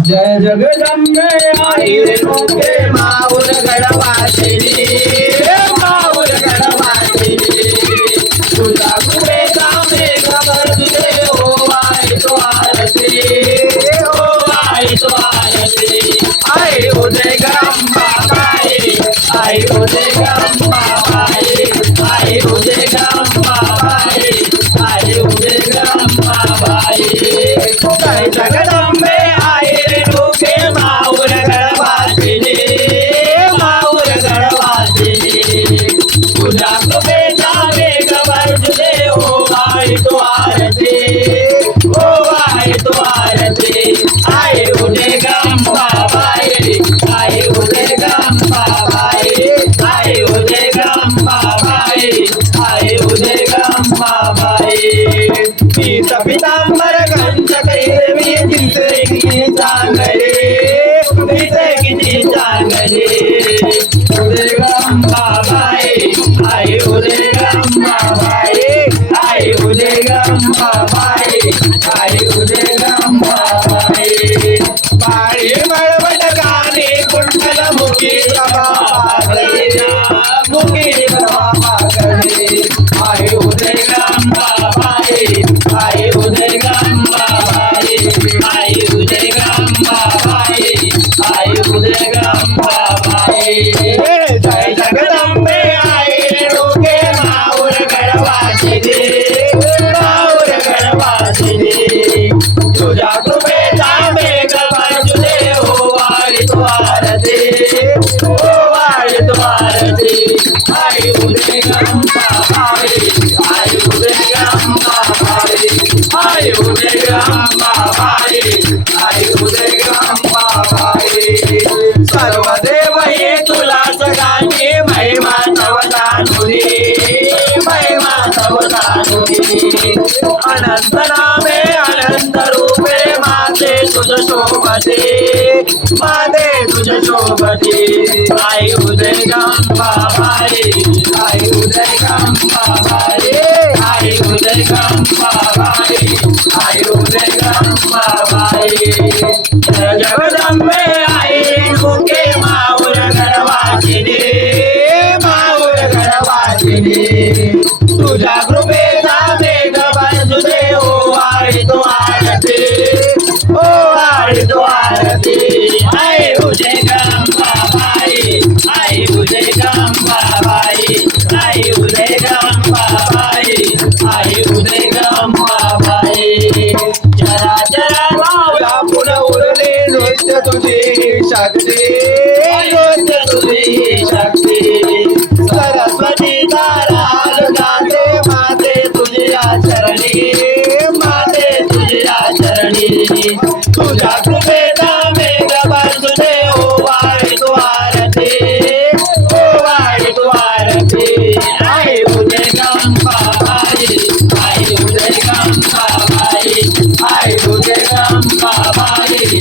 जय जगदंबे आई रेणुके माऊर गडवासिनी माऊर गडवासिनी तुझा कृपेचा मेघ बरसुदे ओ आई तो आरती ओ आई तो आरती आई उदय Ganga by I Uday Ganga by I Uday Ganga by I उदय गंगा बाई जय जगदंबे आई रेणुके माऊर गडवासिनी माऊर गडवासिनी तुझा कृपेचा मेघ बरसुदे ओ आई तो आरती ओ आई तो आरती आई उदय Ganga by I Uday Ganga by I Uday Ganga by I उदय गंगा बाई पीत पितांबर कंच कैरवी दिसे किती चांगले दिसे किती चांगले उदय Ganga by I Uday Ganga by I Uday Ganga by I उदय गंगा बाई पाळी मळवट गाणे कुंडल मुखी प्रभावाकडे मुखी प्रभावाकडे आई उदय Ganga by I Uday Ganga by I Uday Ganga by I उदय गंगा बाई जय जगदंबे आई रेणुके माऊर गडवासिनी माऊर गडवासिनी तुझ्या कृपेचा मेघ बरसुदे ओ आई तो आरती ओ आई तो आरती आई उदय Ganga by I Uday Ganga by I Uday Ganga by I उदय गंगा बाई सर्व देव हे तुलाच गाणे महिमा तव जाणुनी महिमा तव जाणुनी अनंत नामे अनंत रूपे माते तुझ शोभते माते तुझ शोभते आई उदय Ganga by I Uday Ganga by I Uday Ganga by I उदय गंगा बाई जगदंबे आई रेणुके माऊर गडवासिनी माऊर गडवासिनी तुझ्या कृपेचा मेघ बरसुदे ओ आई तो आरती ओ आई तो आरती आई उदय Ganga by I Uday Ganga by I Uday Ganga by I उदय गंगा बाई जरा जरा लावला पुढे उरले नृत्य तुझी शक्ती नृत्य तुझी शक्ती सरस्वती तारा गाते माते तुझ्या चरणी माते तुझ्या चरणी तुझ्या कृपेचा मेघ बरसुदे ओ आई तो आरती ओ आई तो आरती आई उदय Ganga by I Uday Ganga by I उदय गंगा बाई